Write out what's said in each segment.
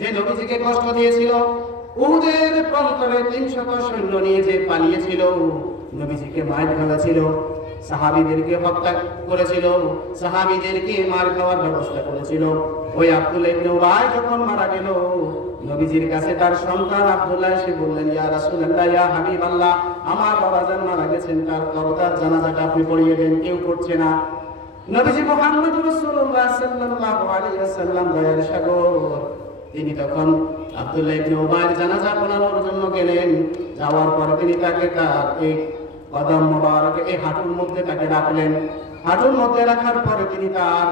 যে নবীজিকে কষ্ট দিয়েছিল, উহুদের প্রান্তরে তিনশত সৈন্য নিয়ে যে পালিয়েছিল, নবীজিকে মায়ের ফেলেছিল সাহাবিদেরকে হত্যা করেছিল, সাহাবিদেরকে মার খাওয়ার ব্যবস্থা করেছিল। ওই উবাই যখন মারা গেল, নবীজির কাছে তার সন্তান আব্দুল্লাহ এসে বললেন, ইয়া রাসূলুল্লাহ, ইয়া আমার বাবা জান মারা গেছেন, তার করতার জানাজাটা আপনি পড়িয়ে দেন, কেউ করছে না। নবীজি মুহাম্মদ রাসূলুল্লাহ সাল্লাল্লাহু আলাইহি দয়ার সাগর তিনি তখন আব্দুল্লাহ ইবনে উবাইর জানাজা পড়ানোর জন্য গেলেন। যাওয়ার পরে তিনি তাকে তার এই কদম মোবারক, এই হাঁটুর মধ্যে তাকে রাখলেন হাঁটুর মধ্যে রাখার পরে তিনি তার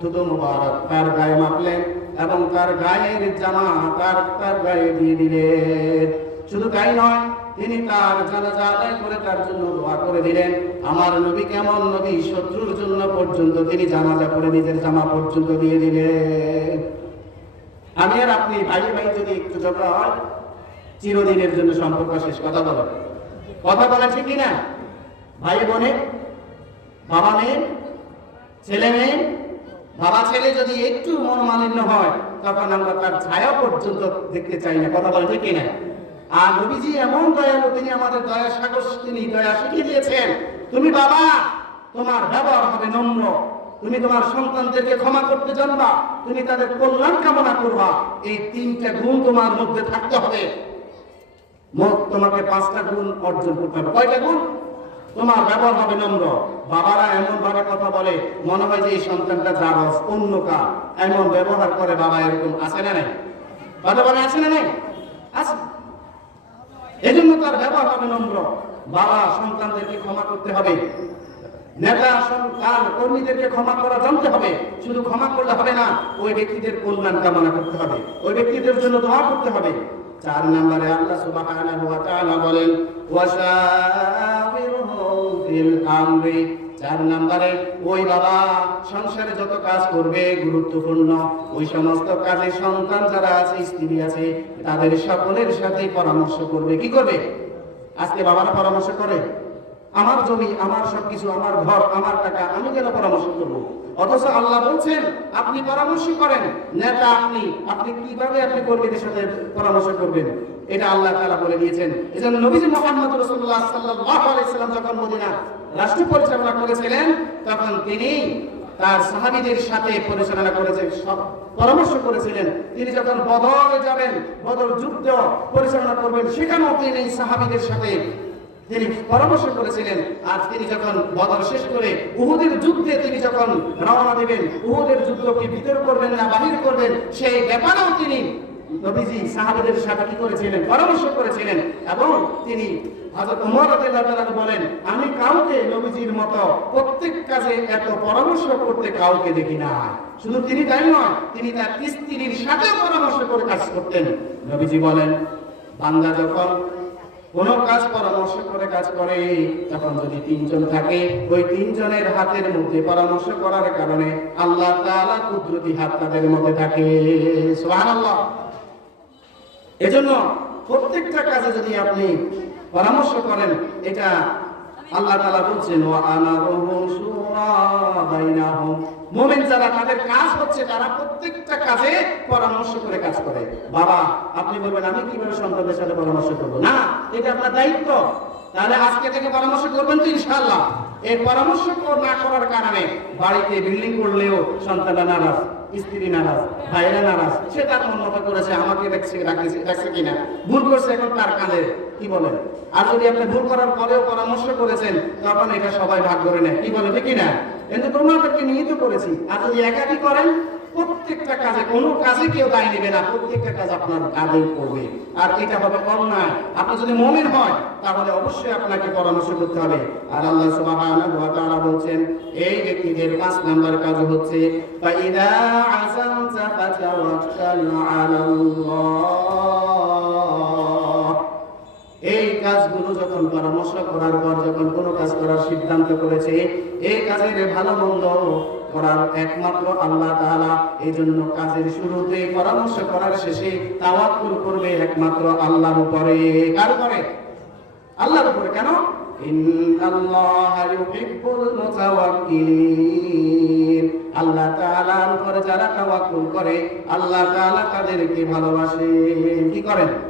থুতু মোবারক, তার গায়ে মাপলেন এবং তার গায়ের জামা তার তার গায়ে দিয়ে দিলেন। শুধু তাই নয়, তিনি তার জানাজা আদায় করে তার জন্য দোয়া করে দিলেন। আমার নবী কেমন নবী? শত্রুর জন্য পর্যন্ত তিনি জানাজা করে নিজের জামা পর্যন্ত দিয়ে দিলেন। আমি আর আপনি ভাই ভাই যদি একটু ঝগড়া হয়, চিরদিনের জন্য সম্পর্ক শেষ, কথা বলো। কথা বলা ঠিক কিনা? ভাই বোনে, বাবা মেয়ে, ছেলে মেয়ে, বাবা ছেলে যদি একটু মনোমালিন্য হয়, তখন আমরা তার ছায়া পর্যন্ত দেখতে চাই না, কথা বলে ঠিক কিনা? আর নবীজি এমন দয়ালু, তিনি আমাদের দয়া সাগর, তিনি দয়া শিখিয়ে দিয়েছেন, তুমি বাবা, তোমার ব্যবহার হবে নম্র তুমি তোমার সন্তানদেরকে ক্ষমা করতে জানবা, তুমি তাদের কল্যাণ কামনা করবা, এই তিনটা গুণ তোমার মধ্যে থাকতে হবে। মোট তোমাকে পাঁচটা গুণ অর্জন করতে হবে। কয়টা গুণ? তোমার ব্যবহার হবে নম্র। বাবারা এমন ভাবে কথা বলে, মনে হয় যে এই সন্তানটা জারস অন্য কা এমন ব্যবহার করে বাবা এরকম আছে না নাই? কথা বলে, আছে না নাই? আছে। এজন্য তার ব্যবহার হবে নম্র। বাবা সন্তানদেরকে ক্ষমা করতে হবে। নেতা সন্তান কর্মীদেরকে ক্ষমা করা জানতে হবে। শুধু ক্ষমা করলে হবে না, ওই ব্যক্তিদের কল্যাণ কামনা করতে হবে। ওই ব্যক্তিদের জন্য দোয়া করতে হবে। চার নম্বরে আল্লাহ সুবহানাহু ওয়া তাআলা বলেন ওয়াশাবিরহুম ফিল আমরি। চার নম্বরে, ওই বাবা সংসারে যত কাজ করবে, গুরুত্বপূর্ণ। ওই সমস্ত কাজে সন্তান যারা আছে, স্ত্রী আছে, তাদের সকলের সাথে পরামর্শ করবে। কি করবে? আজকে বাবারা পরামর্শ করে। আমার জমি, আমার সবকিছু, আমার ঘর, আমার টাকা, আমি কেন পরামর্শ করব? অথচ আল্লাহ বলছেন, আপনি পরামর্শ করেন, নেতা আপনি আপনি কীভাবে আপনি কর্মীদের সাথে পরামর্শ করবেন? এটা আল্লাহ তাআলা বলে দিয়েছেন। এজন্য নবীজি মুহাম্মদ রাসূলুল্লাহ সাল্লাল্লাহু আলাইহি সাল্লাম যখন মদিনা রাষ্ট্র পরিচালনা করেছিলেন, তখন তিনি তার সাহাবীদের সাথে পরিচালনা করেছেন সব পরামর্শ করেছিলেন। তিনি যখন বদরে যাবেন বদল যুদ্ধ পরিচালনা করবেন, সেখানেও তিনি সাহাবীদের সাথে তিনি পরামর্শ করেছিলেন, আর তিনি যখন বদল শেষ করে উহুদের যুদ্ধে তিনি যখন রওনা দেবেন, উহুদের যুদ্ধকে ভিতর করবেন না বাহির করবেন, সেই ব্যাপারেও তিনি নবীজি সাহাবাদের সাথে কি করেছিলেন, পরামর্শ করেছিলেন, এবং তিনি হযরত ওমর রাদিয়াল্লাহু বলেন, আমি কাউকে নবীজির মতো প্রত্যেক কাজে এত পরামর্শ করতে কাউকে দেখি না। শুধু তিনি তাই নয়, তিনি তার স্ত্রীর সাথে পরামর্শ করে কাজ করতেন। নবীজি বলেন, বান্দা যখন কোন কাজ পরামর্শ করে কাজ করে এখন যদি তিনজন থাকে, ওই তিনজনের হাতের মধ্যে পরামর্শ করার কারণে আল্লাহ তাআলা কুদরতি হাত তাদের মধ্যে থাকে। এজন্য প্রত্যেকটা কাজে যদি আপনি পরামর্শ করেন, এটা আল্লাহ তাআলা বলছেন, ওয়া আনারুহুম শুরা বাইনাহুম। মুমিন যারা, তাদের কাজ হচ্ছে তারা প্রত্যেকটা কাজে পরামর্শ করে কাজ করে। বাবা, আপনি বলবেন, আমি কীভাবে সন্তানদের সাথে পরামর্শ করব? না, এটা আপনার দায়িত্ব। তাহলে আজকে থেকে পরামর্শ করবেন তো ইনশাআল্লাহ। এই পরামর্শ না করার কারণে বাড়িতে বিল্ডিং করলেও সন্তানরা নারাজ, স্ত্রী নারাজ ভাইরা নারাজ। সে তার মন মতো করেছে, আমাকে দেখছে, রাখছে কিনা? ভুল করছে এখন তার কাঁধে। কি বলেন আর যদি আপনি ভুল করার পরেও পরামর্শ করেছেন, তখন এটা সবাই ভাগ করে নেয়। কি বলে, ঠিক না কিন্তু তোমাদেরকে নিহিত করেছি, আর যদি একাকি করেন, প্রত্যেকটা কাজে, কোনো কাজে কেউ দায় নেবে না, প্রত্যেকটা কাজ আপনার করবে। আর এটা হবে অন্যায়। আপনি যদি হয় তাহলে অবশ্যই আপনাকে পরামর্শ করতে হবে। আর আল্লাহ বলছেন, এই ব্যক্তিদের পাঁচ নাম্বার কাজ হচ্ছে কাজগুলো যখন পরামর্শ করার পর যখন কোনো কাজ করার সিদ্ধান্ত করেছে এই কাজের ভালো মন্দ করার একমাত্র আল্লাহ তাআলা এই জন্য কাজের শুরুতে পরামর্শ করার শেষে তাওয়াক্কুল করবে একমাত্র আল্লাহর উপরে। কার উপরে? আল্লাহর উপরে। কেন? আল্লাহ তাআলার উপরে যারা তাওয়াক্কুল করে, আল্লাহ তাদেরকে ভালোবাসে। কি করেন?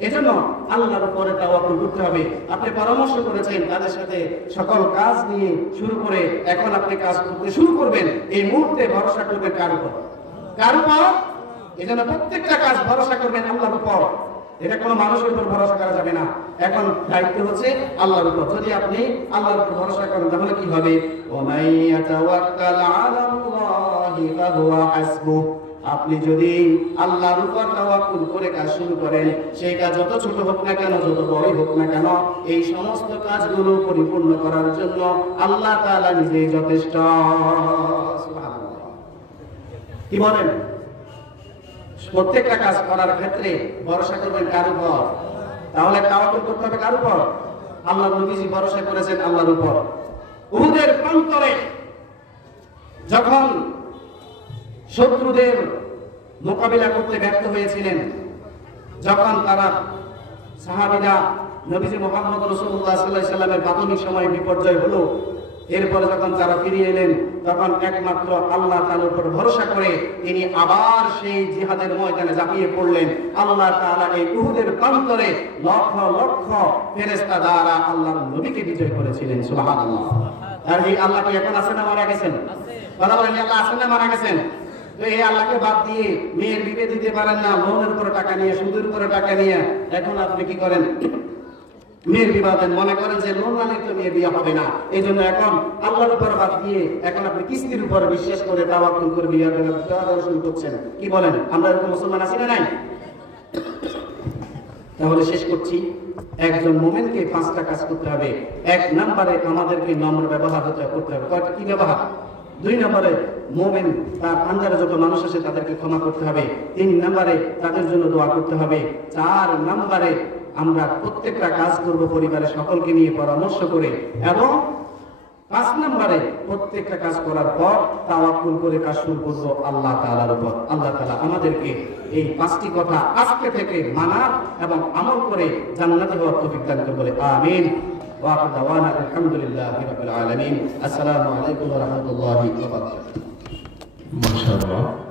এজন্য আল্লাহর উপরে তাওয়াক্কুল করতে হবে। আপনি পরামর্শ করেছেন তাদের সাথে সকল কাজ নিয়ে শুরু করে এখন আপনি কাজ করতে শুরু করবেন। এই মুহূর্তে ভরসা করবেন কার উপর? কার উপর? এজন্য প্রত্যেকটা কাজ ভরসা করবেন আল্লাহর উপর। এটা কোনো মানুষের উপর ভরসা করা যাবে না। এখন দায়িত্ব হচ্ছে আল্লাহর উপর। যদি আপনি আল্লাহর উপর ভরসা করেন, তাহলে কি হবে? ওমাই ইয়াতাওয়াক্কাল আলাল্লাহি ফাহুয়া হাসবুহ। আপনি যদি আল্লাহর উপর তাওয়াক্কুল করে কাজ শুরু করেন, সেই কাজ যত ছোট হোক না কেন, যত বড়ই হোক না কেন, এই সমস্ত কাজগুলো পরিপূর্ণ করার জন্য আল্লাহ তাআলা নিজেই যথেষ্ট। কি বলেন? প্রত্যেকটা কাজ করার ক্ষেত্রে ভরসা করবেন কার উপর? তাহলে তাওয়াক্কুল করতে হবে কার উপর? আল্লাহ নবীজি ভরসা করেছেন আল্লাহর উপর। উহুদের প্রান্তরে যখন শত্রুদের মোকাবিলা করতে ব্যর্থ হয়েছিলেন যখন তারা সাহাবিরা নবীজি মোহাম্মদ রসুল্লাহ সাল্লাহ প্রাথমিক সময় বিপর্যয় হলো। এরপরে যখন তারা ফিরে এলেন, তখন একমাত্র আল্লাহ তার উপর ভরসা করে তিনি আবার সেই জিহাদের ময়দানে ঝাঁপিয়ে পড়লেন। আল্লাহ তাআলা এই উহুদের প্রান্তরে লক্ষ লক্ষ ফেরেস্তা দ্বারা আল্লাহর নবীকে বিজয় করেছিলেন। সুবহানাল্লাহ। আর এই আল্লাহ কি এখন আছেন না মারা গেছেন? কথা বলেন আল্লাহ আছেন মারা গেছেন? এই আল্লাহকে বাদ দিয়ে মেয়ের বিয়ে দিতে পারেন না লোনের উপরে টাকা নিয়ে, সুদের উপরে টাকা নিয়ে, এখন আপনি কি করেন? মেয়ের বিবাহ মনে করেন যে লোন আনে তো মেয়ে বিয়ে হবে না। এই জন্য এখন আল্লাহর উপর বাদ দিয়ে এখন আপনি কিস্তির উপর বিশ্বাস করে তাওয়াক্কুল করে বিয়ে দেওয়া শুরু করছেন। কি বলেন? আমরা এরকম মুসলমান আছি না নাই? তাহলে শেষ করছি। একজন মোমেনকে পাঁচটা কাজ করতে হবে। এক নম্বরে আমাদেরকে নম্র ব্যবহার করতে হবে। কয়টা? কি ব্যবহার? দুই নম্বরে মোমেন তার আন্দারে যত মানুষ আছে তাদেরকে ক্ষমা করতে হবে। তিন তাদের জন্য দোয়া করতে হবে। চার আমরা প্রত্যেকটা কাজ করব পরিবারের সকলকে নিয়ে পরামর্শ করে এবং পাঁচ প্রত্যেকটা কাজ করার পর তাওয়াক্কুল করে কাজ শুরু করব আল্লাহ তাআলার উপর। আল্লাহ তাআলা আমাদেরকে এই পাঁচটি কথা আজকে থেকে মানার এবং আমল করে জান্নাতি হওয়ার করে বলে আমিন। ওয়া দাওয়ানা আসসালামু আলাইকুম 마샬라.